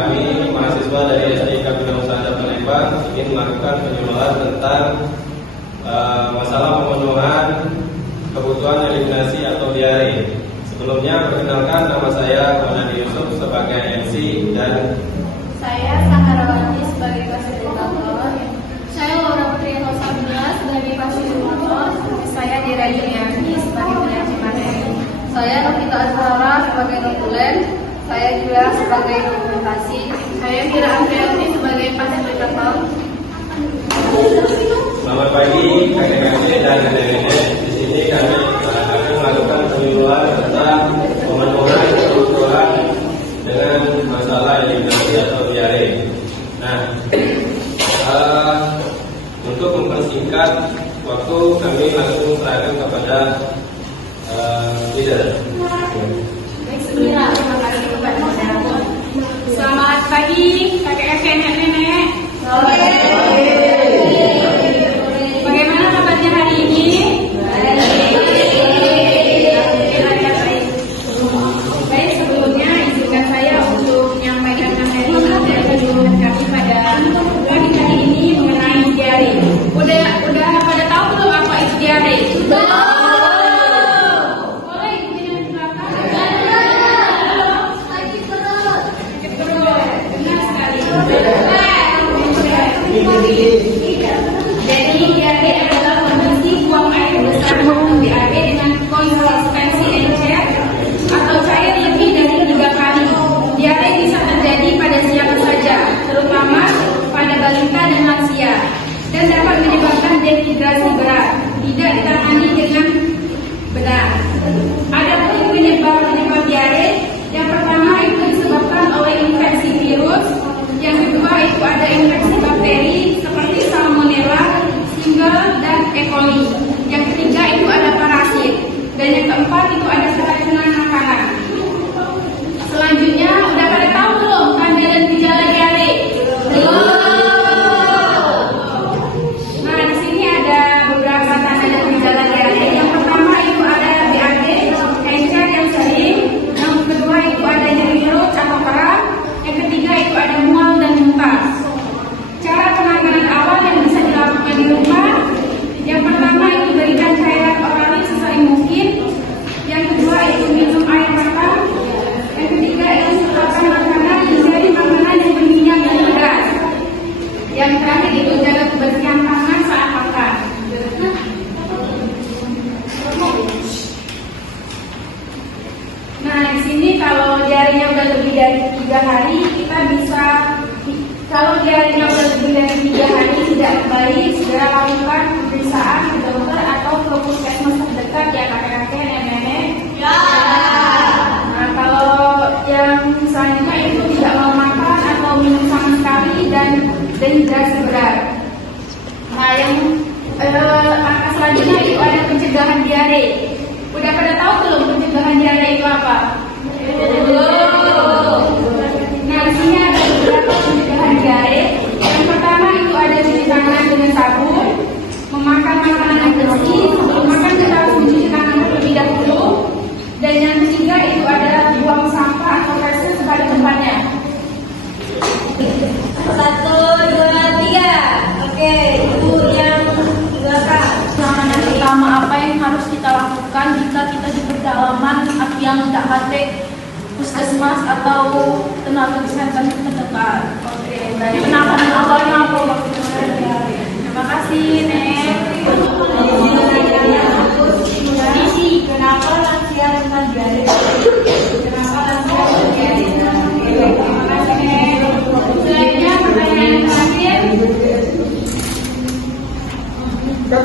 kami mahasiswa dari SD Kabupaten Nusa Palembang ingin melakukan penyuluhan tentang masalah pemenuhan kebutuhan eliminasi atau diare. Sebelumnya perkenalkan, nama saya Maulana Yusuf sebagai MC dan saya Saharawati sebagai fasilitator. Saya Laura Putri Rosamila sebagai fasilitator. Saya Dira Yuliani sebagai penyaji materi. Saya Novita Azhara sebagai notulen. Saya juga sebagai dokumentasi. Saya Dira Andriani sebagai fasilitator. Selamat pagi kakek-kakek dan nenek-nenek. Di sini kami akan melakukan penyuluhan tentang pemenuhan kebutuhan dengan masalah eliminasi atau diare. Nah, untuk mempersingkat waktu, kami langsung serahkan kepada leader. Bismillah, terima kasih kepada moderator. Selamat pagi kakek-kakek, nenek-nenek. Bagaimana kabarnya hari ini? Baik, sebelumnya izinkan saya untuk menyampaikan materi dan penyuluhan kami pada pagi hari ini mengenai diare. Udah pada tahu belum apa itu diare? Boleh ibu yang belakang? Sakit perut. Benar sekali. Jadi diare adalah kondisi buang air besar atau BAB dengan konsistensi encer atau cair lebih dari 3 kali. Diare bisa terjadi pada siapa saja, terutama pada balita dan lansia, dan dapat menyebabkan dehidrasi berat tidak ditangani dengan benar. Ada penyebab diare. Yang pertama itu disebabkan oleh infeksi virus. Yang kedua itu ada infeksi bakteri seperti salmonella, shingles, dan E. coli. Yang ketiga itu ada parasit. Dan yang keempat itu ada keracunan makanan. Selanjutnya, udah pada tahu belum tanda dan gejala diare? Nah, di sini ada beberapa tanda dan gejala diare. Yang pertama itu ada BAD, encer yang sering. Yang kedua itu ada nyeri perut atau perut. Yang ketiga itu ada mual dan muntah. Cara penanganan awal yang bisa dilakukan di rumah, yang pertama itu berikan cairan oralis sesering mungkin. Yang kedua itu minum air matang. Yang ketiga itu makan makanan, hindari makanan yang berminyak dan pedas. Yang terakhir itu jaga kebersihan tangan saat makan. Nah, di sini kalau diarenya udah lebih dari 3 hari, kita bisa, kalau diarenya udah lebih dari 3 hari tidak baik, segera lakukan pemeriksaan ke dokter atau ke puskesmas terdekat ya kakek-kakek, nenek-nenek. Ya. Nah, kalau yang selanjutnya itu tidak mau makan atau minum sama sekali dan dehidrasi berat. Nah, yang langkah selanjutnya itu ada pencegahan diare. Udah pada tahu belum pencegahan diare itu apa? Nah, di sini ada beberapa pencegahan diare. Yang pertama itu ada cuci tangan dengan sabun, memakan makanan yang bersih. Sebelum makan kita harus mencuci tangan terlebih dahulu. Dan yang ketiga itu adalah buang sampah atau feses pada tempatnya. 1, 2, 3. Oke, ibu yang belakang. Penanganan pertama apa yang harus kita lakukan jika kita di pedalaman yang tidak ada puskesmas atau tenaga kesehatan terdekat? Oke, dari penanganan awalnya apa? Terima kasih, Nek. Kenapa lansia rentan diare? Kenapa lansia rentan diare? Terima kasih, Nek. Selanjutnya pertanyaan terakhir. 1,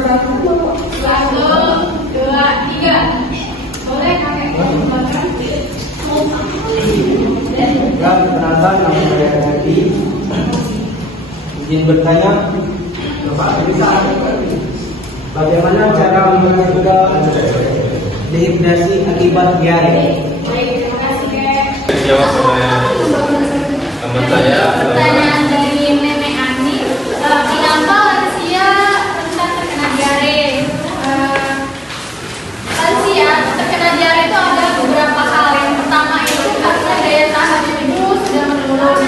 2, 3. Boleh kakek kembangkan? Perkenalkan, nama saya Hadi. Izin bertanya, bagaimana cara mencegah dehidrasi akibat diare? Baik, terima kasih, Kek. jawab oleh teman saya. Pertanyaan dari Nenek Ani, kenapa lansia rentan terkena diare? Lansia terkena diare itu ada beberapa hal. Yang pertama itu karena daya tahan tubuh sudah menurun.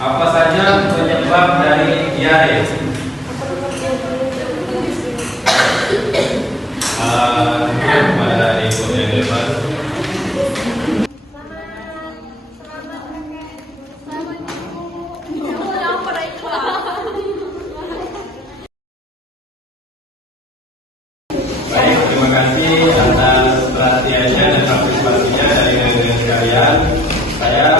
Apa saja penyebab dari diare? Kepada ibu yang hebat. Baik, terima kasih atas perhatiannya dan partisipasinya dari dengan sekalian. Saya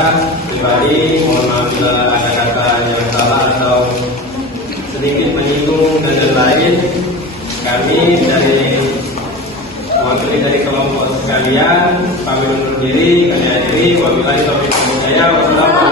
pribadi mohon maaf bila ada kata yang salah atau sedikit menyinggung dan lain-lain. Kami dari mewakili dari kelompok sekalian, kami undur diri, kami akhiri. Wabillahi taufiq wal hidayah. Wassalamualaikum.